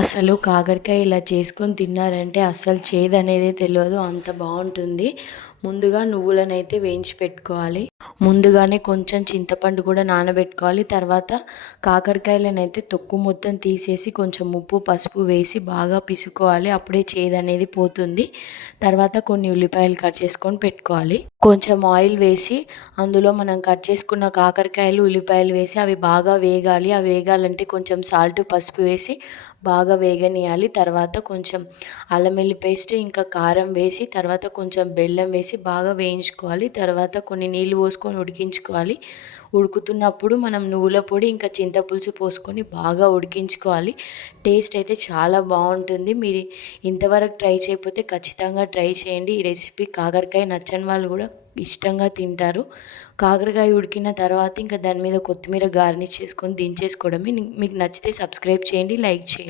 అసలు కాకరకాయ ఇలా చేసుకొని తిన్నారంటే అస్సలు చేదు అనేది తెలియదు. అంత బాగుంటుంది. ముందుగా నువ్వులను అయితే వేయించి పెట్టుకోవాలి. ముందుగానే కొంచెం చింతపండు కూడా నానబెట్టుకోవాలి. తర్వాత కాకరకాయలను అయితే తొక్కు మొత్తం తీసేసి కొంచెం ఉప్పు పసుపు వేసి బాగా పిసుకోవాలి అప్పుడే చేదు అనేది పోతుంది. తర్వాత కొన్ని ఉల్లిపాయలు కట్ చేసుకొని పెట్టుకోవాలి. కొంచెం ఆయిల్ వేసి అందులో మనం కట్ చేసుకున్న కాకరకాయలు ఉల్లిపాయలు వేసి అవి బాగా వేగాలి. అవి వేగాలంటే కొంచెం సాల్ట్ పసుపు వేసి బాగా వేగనీయాలి తర్వాత కొంచెం అల్లం వెల్లి పేస్ట్ ఇంకా కారం వేసి తర్వాత కొంచెం బెల్లం వేసి బాగా వేయించుకోవాలి. తర్వాత కొన్ని నీళ్ళు పోసుకొని ఉడికించుకోవాలి. ఉడుకుతున్నప్పుడు మనం నువ్వుల పొడి ఇంకా చింతపులుసు పోసుకొని బాగా ఉడికించుకోవాలి. టేస్ట్ అయితే చాలా బాగుంటుంది. మీరు ఇంతవరకు ట్రై చేయకపోతే ఖచ్చితంగా ట్రై చేయండి. ఈ రెసిపీ కాకరకాయ నచ్చని వాళ్ళు కూడా ఇష్టంగా తింటారు. కాకరకాయ ఉడికిన తర్వాత ఇంకా దాని మీద కొత్తిమీర గార్నిష్ చేసుకొని దించేసుకోవడమే. మీకు నచ్చితే సబ్స్క్రైబ్ చేయండి లైక్ చేయండి.